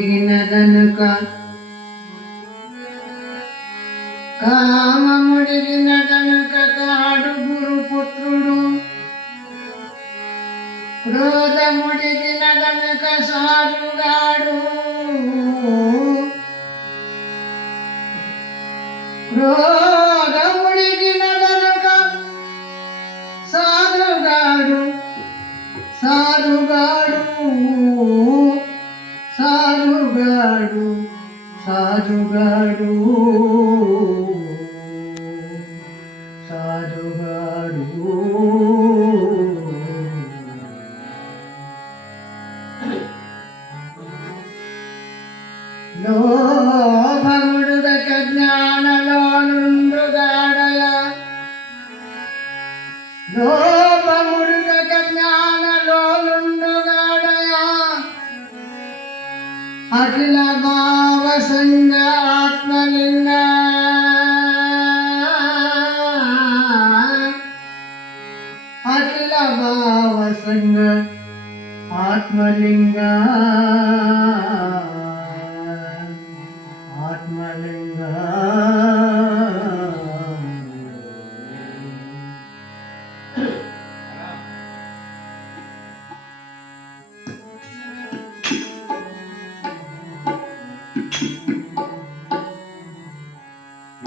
కామముడిగినదనుక కాడు గురుపుత్రుడు, క్రోధముడిగినదనుక సాధుగాడు, క్రోధముడిగినదనుక సాధుగాడు, సాధుగాడు సాధుగాడు సాధుగాడు సాధుగాడు లోభముడుగక జ్ఞానలో నుండుగాడయ, లోభముడుగక జ్ఞానలో నుండుగాడయ, అఖిల భావ సంగ ఆత్మలింగ, అఖిల భావ సంగ ఆత్మలింగ, ఆత్మలింగ.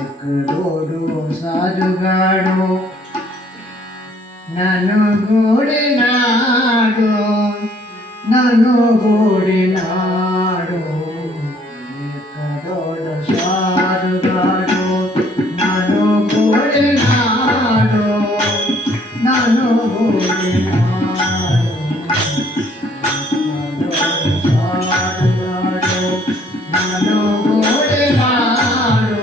ఎక్కడోడు సాధుగాడు నన్ను గూడినాడు, నన్ను గూడినాడు. ఎక్కడోడు సాధుగాడు నన్ను గూడినాడు, నన్ను గూడినాడు. సాధుగాడు నన్ను గూడినాడు,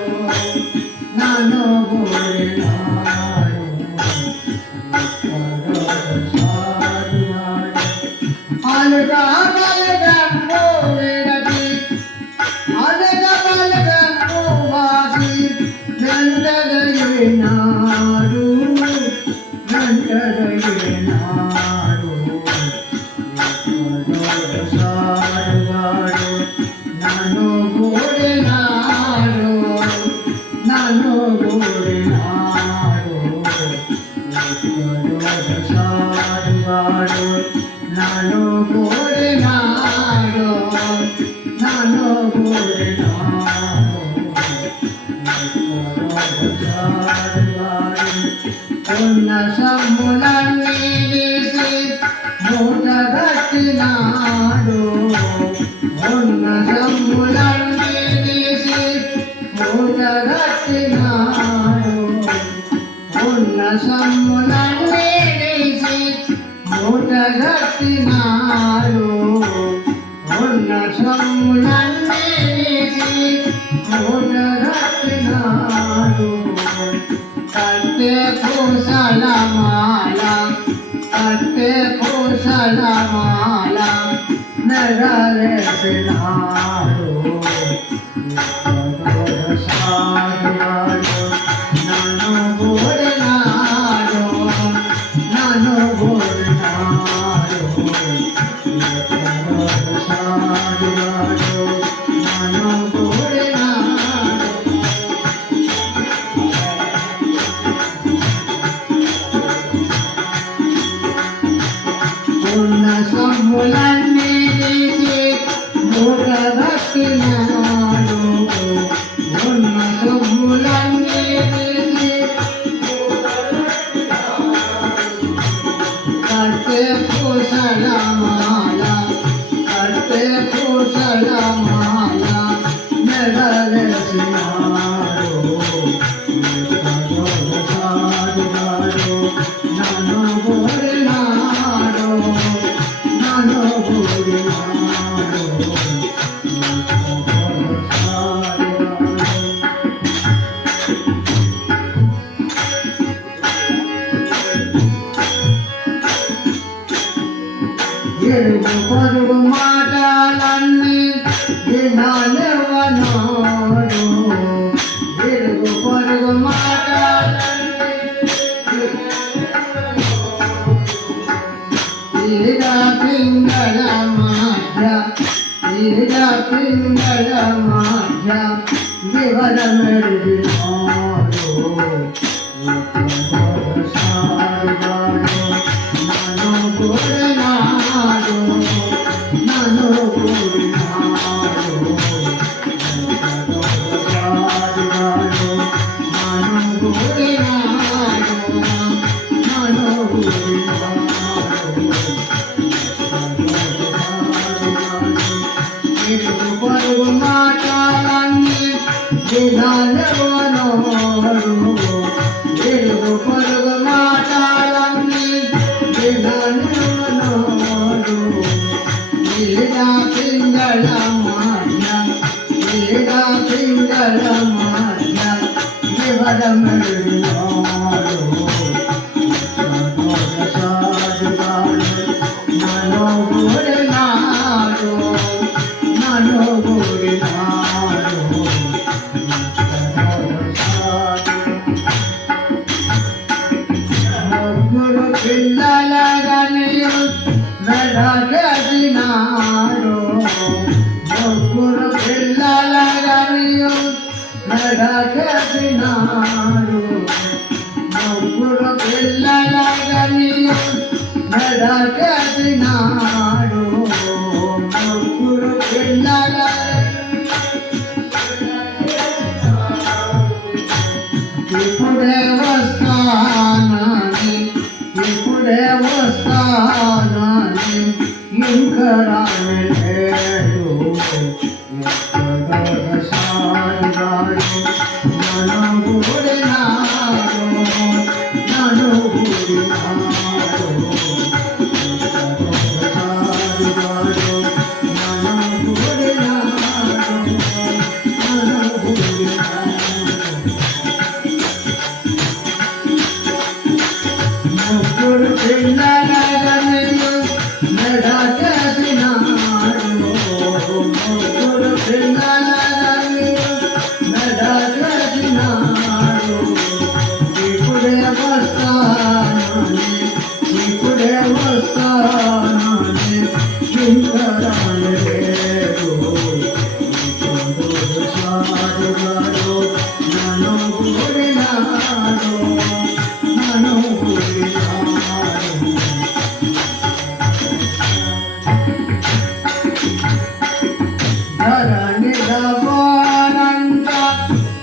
నన్ను గూడినాడు. అలుగా బలగము విడచి, అలుగా బలగము వాసి, వెంటదగినాడు, వెంటదగినాడు. సాధుగాడు నన్ను గూడినాడు, నన్ను గూడినాడు. సాధుగాడు నన్ను గూడినాడు, నన్ను గూడినాడు. ఉన్న సమ్ములన్నీ తీసి మూటగట్టినాడు, ఉన్న సమ్ములన్నీ తీసి మూటగట్టినాడు, ఉన్న సమ్ములన్నీ తీసి మూటగట్టినాడు, ఉన్న సమ్ములన్నీ తీసి మూటగట్టినాడు. కట్టె కుశలమాల, కట్టె కుశలమాల నెరవేర్చినాడు. సాధుగాడు నన్ను గూడినాడు, నన్ను గూడినాడు. సాధుగాడు నన్ను గూడినాడు. ఉన్న సొమ్ములన్నీ తీసి మూటగట్టినాడు, ఉన్న సొమ్ములన్నీ తీసి కట్టె కుశలమాల, కట్టె కుశలమాల నెరవేర్చినాడు. సాధుగాడు నన్ను గూడినాడు, నన్ను గూడినాడు. ఎరుగు పరుగు మాట వినాలెవనాడు ఇరుగు పొరుగు మాటలన్నీ ఈడ పింగళ మధ్య వివరమెడినాడు నన్ను కూడినాడు నన్ను కూడినాడు నన్ను కూడినాడు నన్ను కూడినాడు ఇరుగు పొరుగు మాటలన్నీ వినాలెవనాడు ఇరుగు పొరుగు మాటలన్నీ వినాలెవనాడు ఈడ పింగళ మధ్య వివరమెడినాడు నన్ను కూడినాడు నన్ను కూడినాడు ముగ్గురు పిల్లలగనియు మెడకెదినాడు ముగ్గురు పిల్లలగనియు మెడకెదినాడు ముగ్గురు పిల్లలగనియు మెడకెదినాడు ముగ్గురు పిల్లల ఇప్పుడే వస్తానని ఇంకా రాలేడు సారిగాడు నన్ను కూడినాడు నన్ను కూడినాడు సారిగాడు నన్ను కూడినాడు నన్ను కూడినాడు ముగ్గురు పిల్లలగనియు మెడకెదినాడు ముగ్గురు పిల్లలగనియు మెడకెదినాడు ఇప్పుడే వస్తానని ఇంకా రాలేడు సారుగాడు నన్ను కూడినాడు నన్ను కూడినాడు ధరణి గవానంత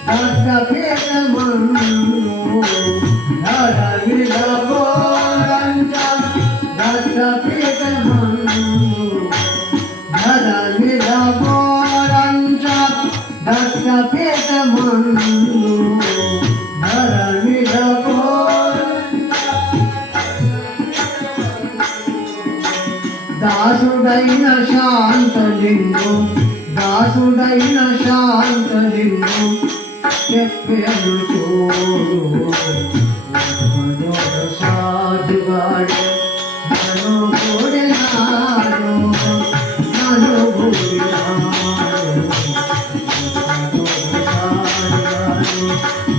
దత్తపీఠమందు ధరణి గవానంత దత్తపీఠమందు ధరణి గవానంత దత్తపీఠమందు ధరణి దాసుడైన శాంతలింగు చెప్పేను చూడు సాధుగాడు నన్ను కూడినాడు నన్ను కూడినాడు సాధుగాడు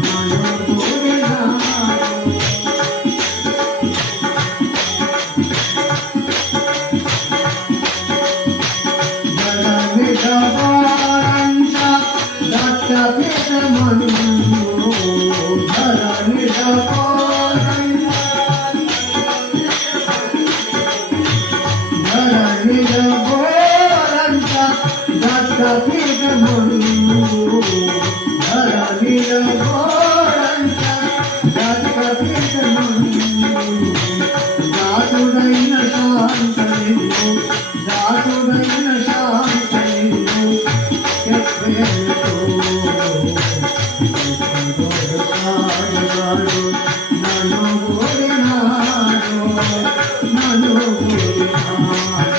నన్ను కూడినాడు దాసుడైన శాంతలింగు చెప్పేను నన్ను కూడినాడు నన్ను కూడినాడు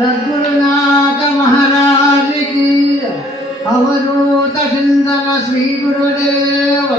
सद्गुरुनाथ महाराज की अवधूत चिंतन श्री गुरुदेव